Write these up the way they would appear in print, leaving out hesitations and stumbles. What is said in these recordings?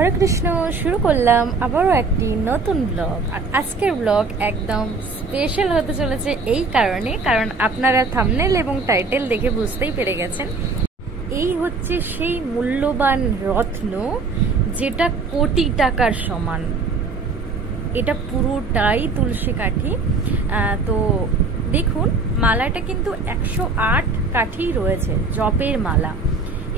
হরে কৃষ্ণ। শুরু করলাম আবারও একটি নতুন ব্লগ। আর আজকের ব্লগ একদম স্পেশাল হতে চলেছে এই কারণ আপনারা থাম্বনেল এবং টাইটেল দেখে বুঝতেই পেরে গেছেন, এই হচ্ছে সেই মূল্যবান রত্ন যেটা কোটি টাকার সমান। এটা পুরোটাই তুলসী কাঠি। তো দেখুন, মালাটা কিন্তু 108 কাঠি রয়েছে, জপের মালা।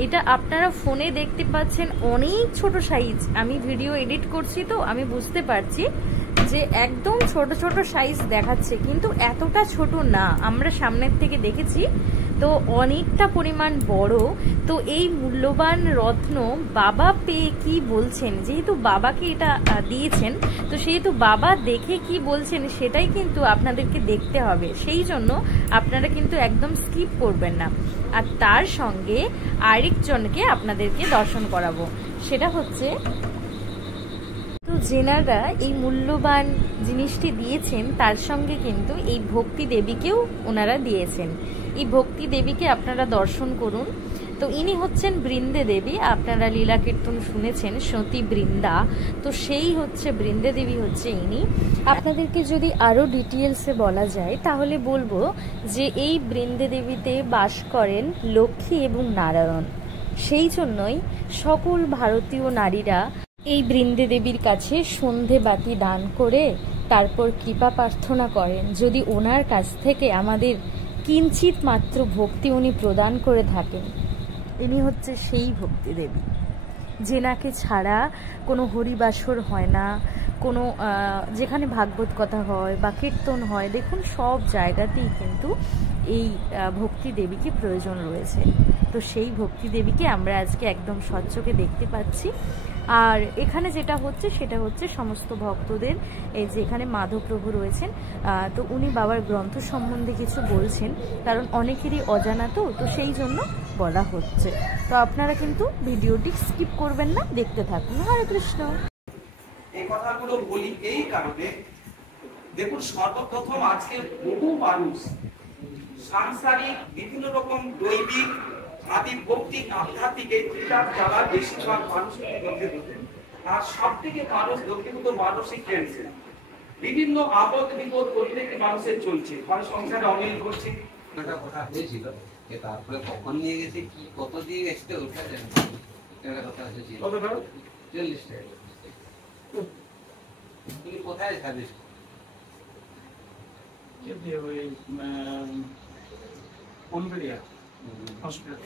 এটা আপনারা ফোনে দেখতে পাচ্ছেন অনেক ছোট সাইজ। আমি ভিডিও এডিট করছি তো আমি বুঝতে পারছি যে একদম ছোট ছোট সাইজ দেখাচ্ছে, কিন্তু এতটা ছোট না। আমরা সামনের থেকে দেখেছি তো অনেকটা পরিমাণ বড়। তো এই মূল্যবান রত্ন বাবা পেয়ে কি বলছেন, যেহেতু বাবাকে এটা দিয়েছেন, তো সেহেতু বাবা দেখে কি বলছেন সেটাই কিন্তু আপনাদেরকে দেখতে হবে। সেই জন্য আপনারা কিন্তু একদম স্কিপ করবেন না। আর তার সঙ্গে আরেকজনকে আপনাদেরকে দর্শন করাবো, সেটা হচ্ছে তো যেনারা এই মূল্যবান জিনিসটি দিয়েছেন তার সঙ্গে কিন্তু এই ভক্তি দেবীকেও ওনারা দিয়েছেন। এই ভক্তি দেবীকে আপনারা দর্শন করুন। তো ইনি হচ্ছেন বৃন্দে দেবী। আপনারা লীলা কীর্তন শুনেছেন সতী বৃন্দা, তো সেই হচ্ছে বৃন্দে দেবী হচ্ছে ইনি। আপনাদেরকে যদি আরও ডিটেলসে বলা যায় তাহলে বলবো যে এই বৃন্দে দেবীতে বাস করেন লক্ষ্মী এবং নারায়ণ। সেই জন্যই সকল ভারতীয় নারীরা এই বৃন্দে দেবীর কাছে সন্ধে বাতি দান করে তারপর কৃপা প্রার্থনা করেন, যদি ওনার কাছ থেকে আমাদের কিঞ্চিত মাত্র ভক্তি উনি প্রদান করে থাকেন। ইনি হচ্ছে সেই ভক্তি দেবী যেনাকে ছাড়া কোনো হরিবাসর হয় না, কোনো যেখানে ভাগবত কথা হয় বা কীর্তন হয়, দেখুন সব জায়গাতেই কিন্তু এই ভক্তি দেবীকে প্রয়োজন রয়েছে। তো সেই ভক্তি দেবীকে আমরা আজকে একদম স্বচ্ছকে দেখতে পাচ্ছি। আর এখানে যেটা হচ্ছে সেটা হচ্ছে সমস্ত ভক্তদের, এই যে এখানে মাধবপ্রভু রয়েছেন, তো উনি বাবার গ্রন্থ সম্বন্ধে কিছু বলছেন, কারণ অনেকেরই অজানা, তো সেই জন্য বলা হচ্ছে। তো আপনারা কিন্তু ভিডিওটি স্কিপ করবেন না, দেখতে থাকুন। হরে কৃষ্ণ। এই কথাগুলো বলি এই কারণে, দেখুন সর্বপ্রথম আজকে বহু মানুষ সাংসারিক বিভিন্ন রকম দৈবিক আদি ভৌতিক আধ্যাত্মিক এই যারা বেশিরভাগ মানুষের মধ্যে ঢোকেন। আর সব থেকে মানুষ দক্ষিণত মানসিক টেনশন, বিভিন্ন আপদ বিপদ প্রত্যেকটি মানুষের চলছে, হয় সংসারে অমিল করছে। একটা কথা হয়েছিল যে তারপরে কখন নিয়ে গেছে, কি কত দিয়ে গেছে ওটা জানি একটা কথা হয়েছিল। কত টাকা? 40 টাকা। তুমি কোথায় সার্ভিস? কোনবেড়িয়া হসপিটাল।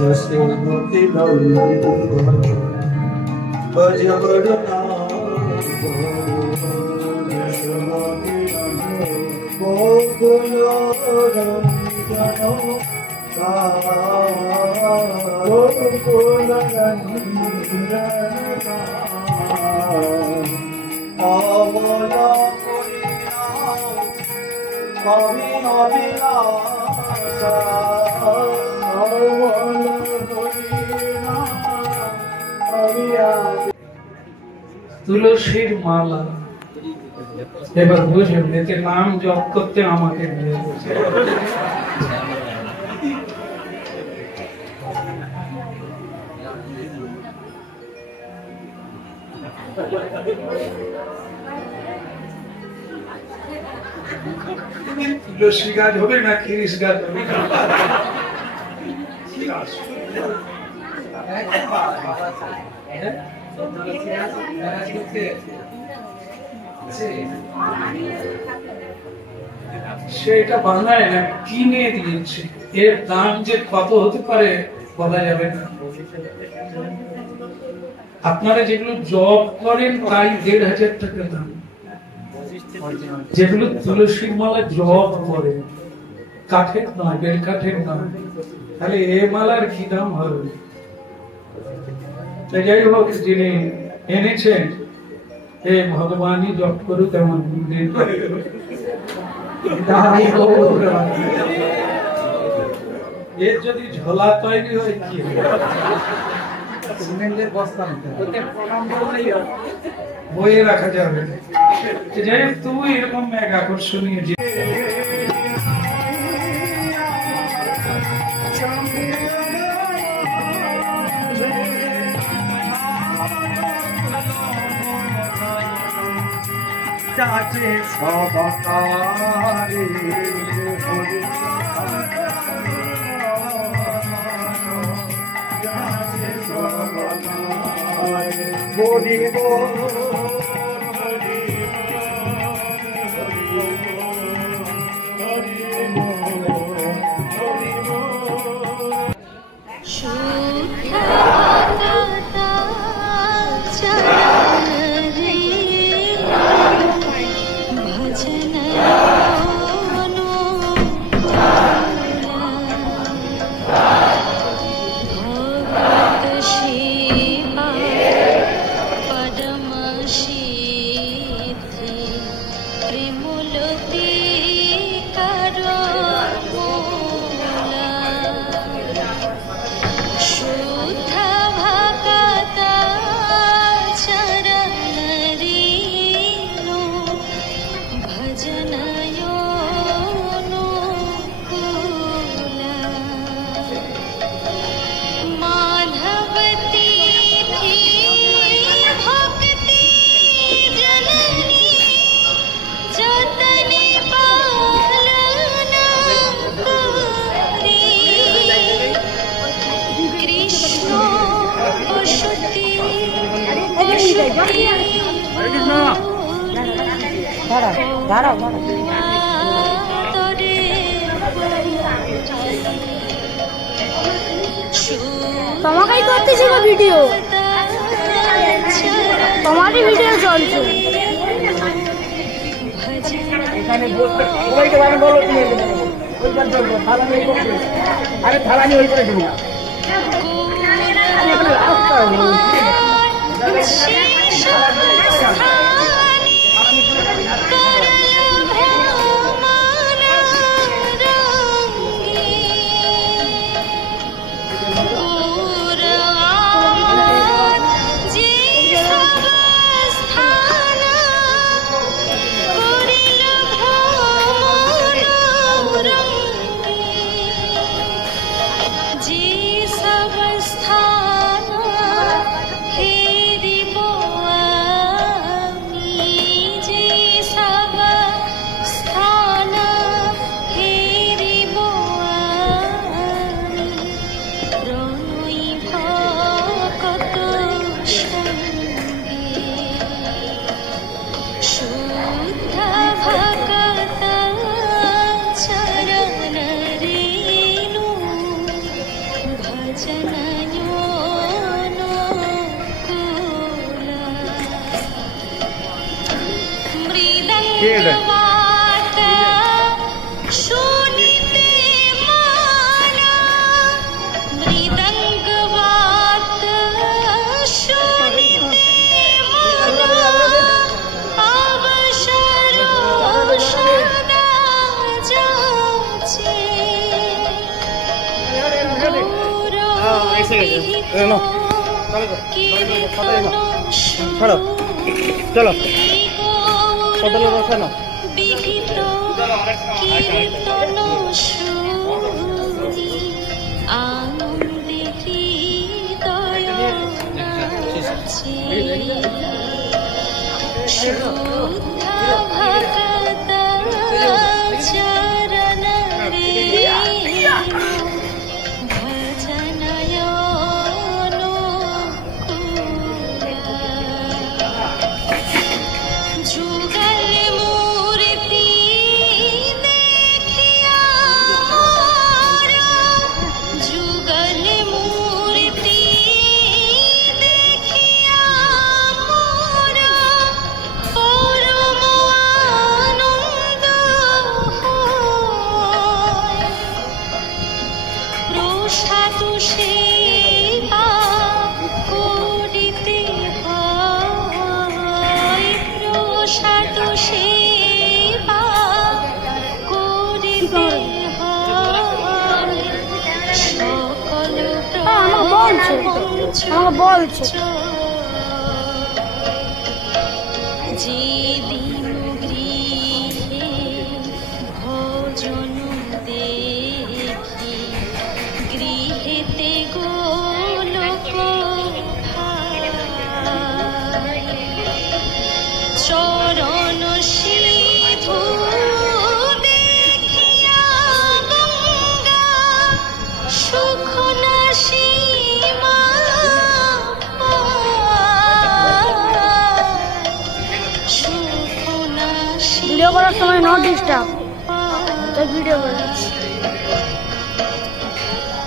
जसोमती भजवरना তুলসীর মালা এবার বুঝুন এতে নাম জপ করতে আমাকে নিয়ে গেছে। তুলসী গাছ হবে না খিরিস গাছ হবে? সেটা বানায় না, কিনে দিয়েছে। এর দাম যে কত হতে পারে বলা যাবে না। আপনারা যেগুলো জব করেন তাই ১,৫০০ টাকা দাম। যেগুলো তুলসীর মালা জব করে, কাঠের নয়, বেল কাঠের নয়, তাহলে এ মালার কি দাম হবে? যাই হোক, যিনি এনেছেন হে ভগবানই জপ করুক তেমন। এর যদি ঝোলা তৈরি হয় কি বইয়ে রাখা যাবে। যাই হোক, তবু এরকম এক আকর্ষণীয় যাচে সবকারে বলিব তোমাকেই করতেছি ভিডিও, তোমারই ভিডিও চলছে। এখানে সবাইকে বলো, তুমি ওইবার বলবো আরে থালানি ওই করে দেবো। जी सब চলো চলো কদলে বসানো বলছে যেদিন গৃহে ভোজন দেখি গৃহেতে গোলক চরণ সিধু দেখিয়া গঙ্গা সুখ নাশী ভিডিও করার সময় নট ডিস্টার্ব তাই ভিডিও করেছি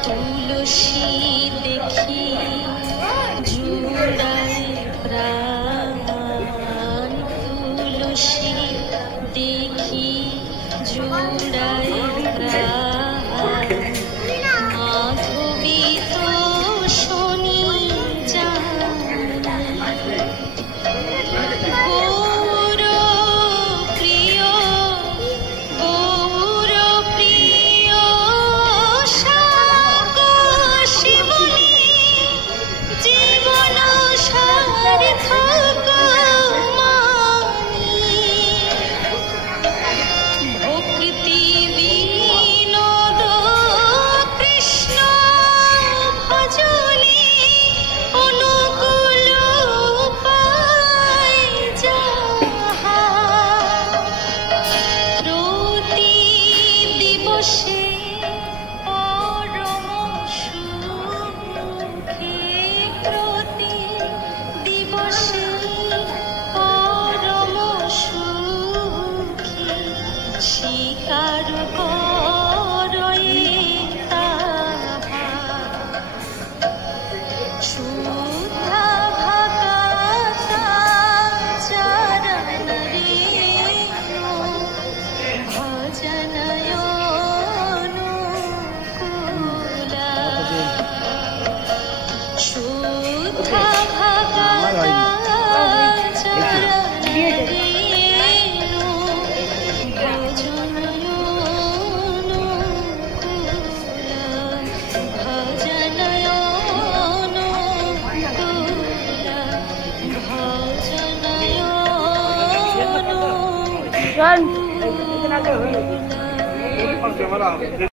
তুলসী দেখি জুড়ায় প্রাণ তুলসী দেখি জুড়ায় প্রাণ মাধবী তো শনি Run!